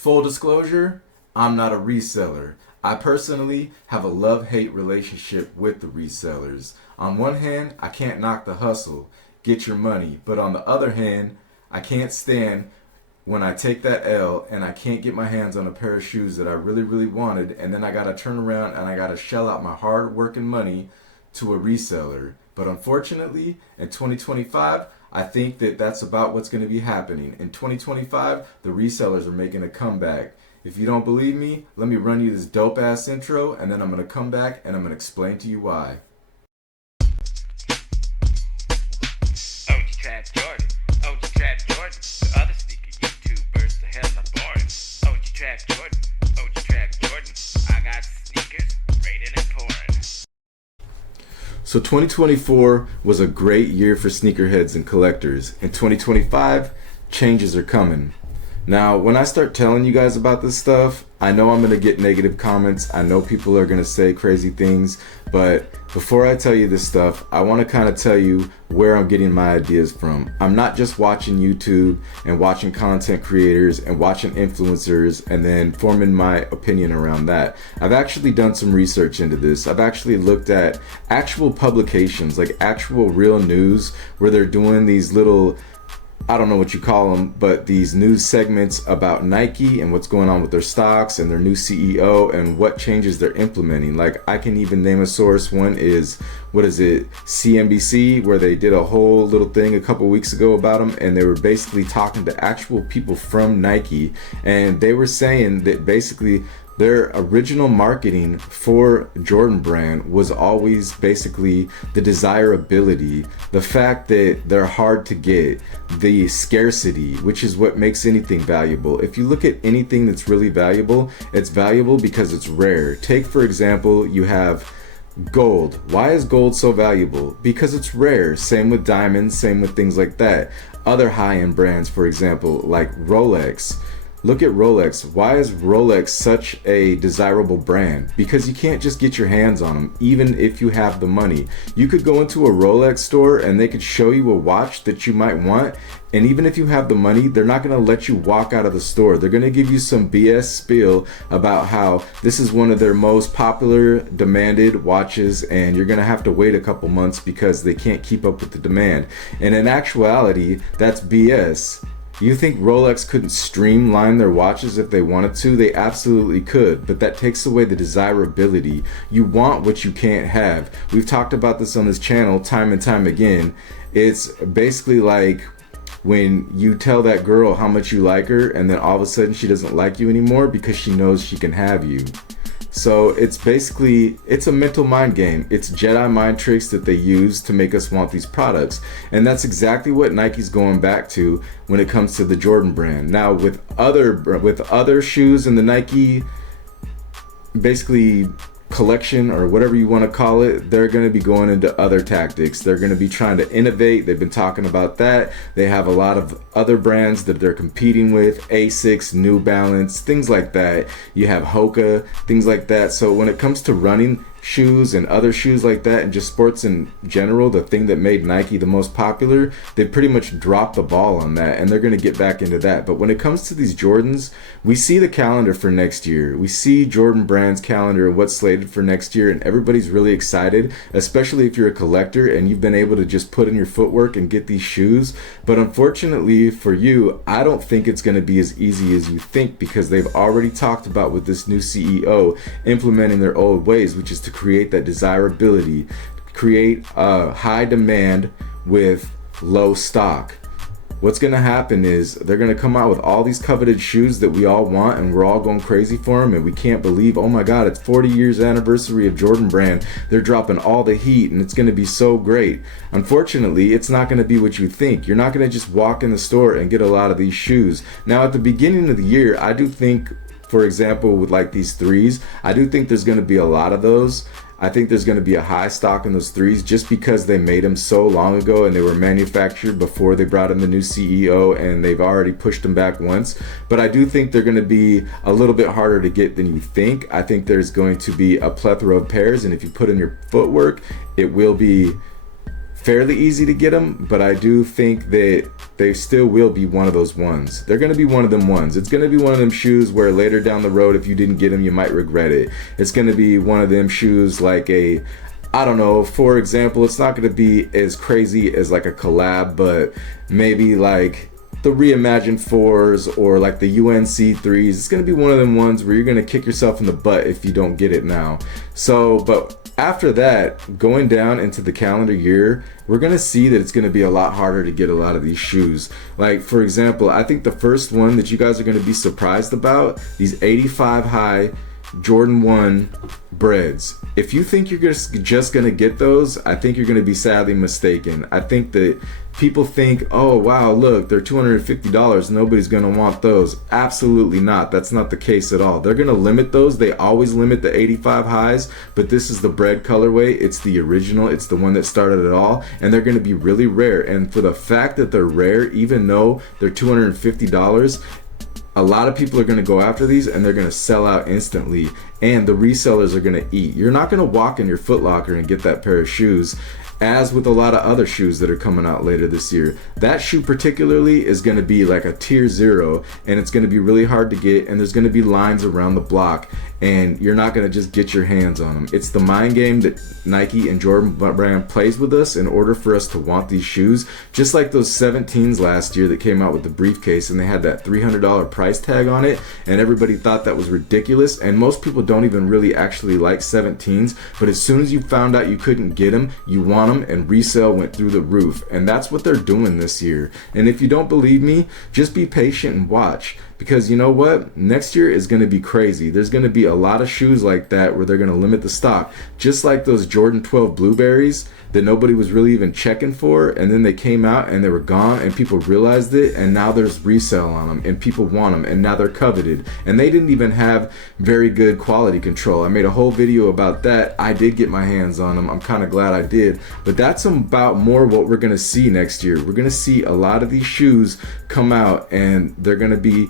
Full disclosure, I'm not a reseller. I personally have a love-hate relationship with the resellers. On one hand, I can't knock the hustle, get your money, but on the other hand, I can't stand when I take that L and I can't get my hands on a pair of shoes that I really, really wanted, and then I gotta turn around and I gotta shell out my hard working money to a reseller. But unfortunately, in 2025, I think that that's about what's going to be happening. In 2025, the resellers are making a comeback. If you don't believe me, let me run you this dope ass intro, and then I'm going to come back and I'm going to explain to you why. OG Trap Jordan, OG Trap Jordan, the other sneaker YouTubers, the hell are boring. OG Trap Jordan, OG Trap Jordan, I got sneakers rated and pouring. So 2024 was a great year for sneakerheads and collectors. In 2025, changes are coming. Now, when I start telling you guys about this stuff, I know I'm going to get negative comments. I know people are going to say crazy things. But before I tell you this stuff, I want to kind of tell you where I'm getting my ideas from. I'm not just watching YouTube and watching content creators and watching influencers and then forming my opinion around that. I've actually done some research into this. I've actually looked at actual publications, like actual real news, where they're doing these little, I don't know what you call them, but these news segments about Nike and what's going on with their stocks and their new CEO and what changes they're implementing. Like, I can even name a source. One is, what is it, CNBC, where they did a whole little thing a couple weeks ago about them, and they were basically talking to actual people from Nike, and they were saying that basically their original marketing for Jordan brand was always basically the desirability, the fact that they're hard to get, the scarcity, which is what makes anything valuable. If you look at anything that's really valuable, it's valuable because it's rare. Take, for example, you have gold. Why is gold so valuable? Because it's rare. Same with diamonds, same with things like that. Other high-end brands, for example, like Rolex. Look at Rolex. Why is Rolex such a desirable brand? Because you can't just get your hands on them, even if you have the money. You could go into a Rolex store and they could show you a watch that you might want, and even if you have the money, they're not going to let you walk out of the store. They're going to give you some BS spiel about how this is one of their most popular, demanded watches, and you're going to have to wait a couple months because they can't keep up with the demand. And in actuality, that's BS. You think Rolex couldn't streamline their watches if they wanted to? They absolutely could, but that takes away the desirability. You want what you can't have. We've talked about this on this channel time and time again. It's basically like when you tell that girl how much you like her, and then all of a sudden she doesn't like you anymore because she knows she can have you. So it's basically, it's a mental mind game. It's Jedi mind tricks that they use to make us want these products. And that's exactly what Nike's going back to when it comes to the Jordan brand. Now with other shoes in the Nike basically collection, or whatever you want to call it, they're going to be going into other tactics. They're going to be trying to innovate. They've been talking about that. They have a lot of other brands that they're competing with, Asics, New Balance, things like that. You have Hoka, things like that. So when it comes to running shoes and other shoes like that, and just sports in general, the thing that made Nike the most popular, they pretty much dropped the ball on that, and they're going to get back into that. But when it comes to these Jordans, we see the calendar for next year. We see Jordan Brand's calendar and what's slated for next year, and everybody's really excited, especially if you're a collector and you've been able to just put in your footwork and get these shoes. But unfortunately for you, I don't think it's going to be as easy as you think, because they've already talked about, with this new CEO, implementing their old ways, which is to create that desirability, create a high demand with low stock. What's going to happen is they're going to come out with all these coveted shoes that we all want, and we're all going crazy for them, and we can't believe, oh my god, it's 40 years anniversary of Jordan brand, they're dropping all the heat and it's going to be so great. Unfortunately, it's not going to be what you think. You're not going to just walk in the store and get a lot of these shoes. Now at the beginning of the year, I do think, for example, with like these threes, I do think there's going to be a lot of those. I think there's going to be a high stock in those threes, just because they made them so long ago and they were manufactured before they brought in the new CEO, and they've already pushed them back once. But I do think they're going to be a little bit harder to get than you think. I think there's going to be a plethora of pairs, and if you put in your footwork, it will be fairly easy to get them, but I do think that they still will be one of those ones. They're going to be one of them ones. It's going to be one of them shoes where later down the road, if you didn't get them, you might regret it. It's going to be one of them shoes like a, I don't know, for example, it's not going to be as crazy as like a collab, but maybe like the reimagined 4s or like the UNC 3s. It's going to be one of them ones where you're going to kick yourself in the butt if you don't get it now. So, but after that, going down into the calendar year, we're going to see that it's going to be a lot harder to get a lot of these shoes. Like, for example, I think the first one that you guys are going to be surprised about, these 85 high Jordan 1 breads. If you think you're just going to get those, I think you're going to be sadly mistaken. I think that people think, oh wow, look, they're $250, nobody's going to want those. Absolutely not. That's not the case at all. They're going to limit those. They always limit the 85 highs, but this is the bred colorway. It's the original. It's the one that started it all, and they're going to be really rare. And for the fact that they're rare, even though they're $250, a lot of people are going to go after these and they're going to sell out instantly, and the resellers are going to eat. You're not going to walk in your Foot Locker and get that pair of shoes. As with a lot of other shoes that are coming out later this year, that shoe particularly is going to be like a tier 0, and it's going to be really hard to get, and there's going to be lines around the block, and you're not going to just get your hands on them. It's the mind game that Nike and Jordan Brand plays with us in order for us to want these shoes. Just like those 17s last year that came out with the briefcase and they had that $300 price tag on it, and everybody thought that was ridiculous, and most people don't even really actually like 17s, but as soon as you found out you couldn't get them, you want them, and resale went through the roof. And that's what they're doing this year. And if you don't believe me, just be patient and watch, because you know what, next year is going to be crazy. There's going to be a lot of shoes like that where they're going to limit the stock, just like those Jordan 12 blueberries that nobody was really even checking for, and then they came out and they were gone and people realized it, and now there's resale on them and people want them, and now they're coveted, and they didn't even have very good quality control. I made a whole video about that. I did get my hands on them. I'm kind of glad I did, but that's about more what we're going to see next year. We're going to see a lot of these shoes come out, and they're going to be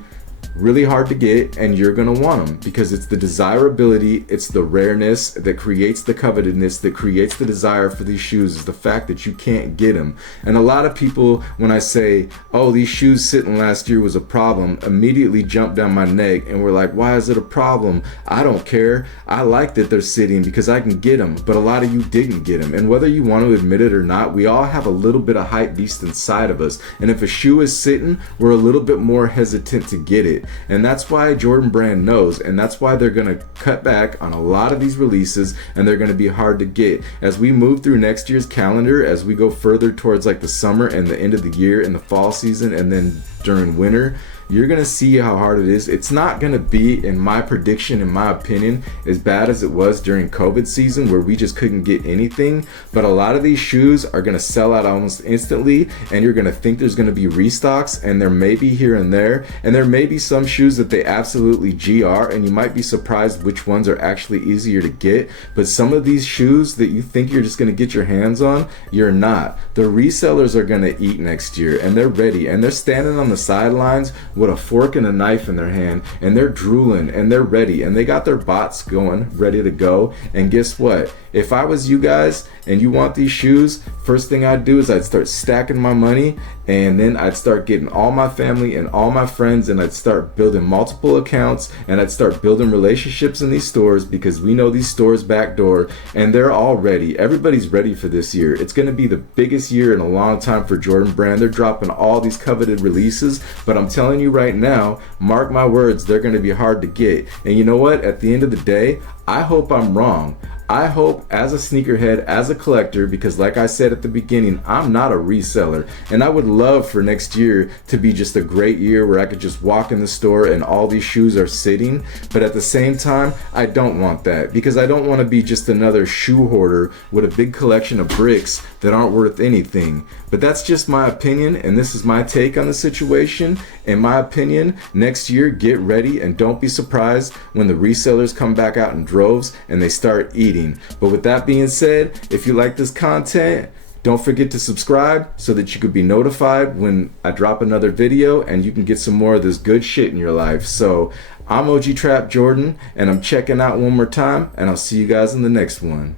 really hard to get, and you're going to want them because it's the desirability, it's the rareness that creates the covetedness, that creates the desire for these shoes, is the fact that you can't get them. And a lot of people, when I say, oh, these shoes sitting last year was a problem, immediately jump down my neck and we're like, why is it a problem? I don't care. I like that they're sitting because I can get them, but a lot of you didn't get them. And whether you want to admit it or not, we all have a little bit of hype beast inside of us, and if a shoe is sitting, we're a little bit more hesitant to get it. And that's why Jordan Brand knows, and that's why they're going to cut back on a lot of these releases, and they're going to be hard to get. As we move through next year's calendar, as we go further towards like the summer and the end of the year and the fall season, and then during winter, you're going to see how hard it is. It's not going to be, in my prediction, in my opinion, as bad as it was during COVID season where we just couldn't get anything. But a lot of these shoes are going to sell out almost instantly, and you're going to think there's going to be restocks, and there may be here and there. And there may be some shoes that they absolutely GR, and you might be surprised which ones are actually easier to get. But some of these shoes that you think you're just going to get your hands on, you're not. The resellers are going to eat next year, and they're ready, and they're standing on the sidelines with a fork and a knife in their hand, and they're drooling, and they're ready, and they got their bots going, ready to go. And guess what? If I was you guys and you want these shoes, first thing I'd do is I'd start stacking my money, and then I'd start getting all my family and all my friends, and I'd start building multiple accounts, and I'd start building relationships in these stores, because we know these stores backdoor, and they're all ready. Everybody's ready for this year. It's going to be the biggest year in a long time for Jordan Brand. They're dropping all these coveted releases, but I'm telling you right now, mark my words, they're going to be hard to get. And you know what? At the end of the day, I hope I'm wrong. I hope, as a sneakerhead, as a collector, because like I said at the beginning, I'm not a reseller, and I would love for next year to be just a great year where I could just walk in the store and all these shoes are sitting. But at the same time, I don't want that, because I don't want to be just another shoe hoarder with a big collection of bricks that aren't worth anything. But that's just my opinion, and this is my take on the situation. In my opinion, next year, get ready and don't be surprised when the resellers come back out in droves and they start eating. But with that being said, if you like this content, don't forget to subscribe so that you could be notified when I drop another video, and you can get some more of this good shit in your life. So I'm OG Trap Jordan, and I'm checking out one more time, and I'll see you guys in the next one.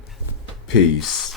Peace.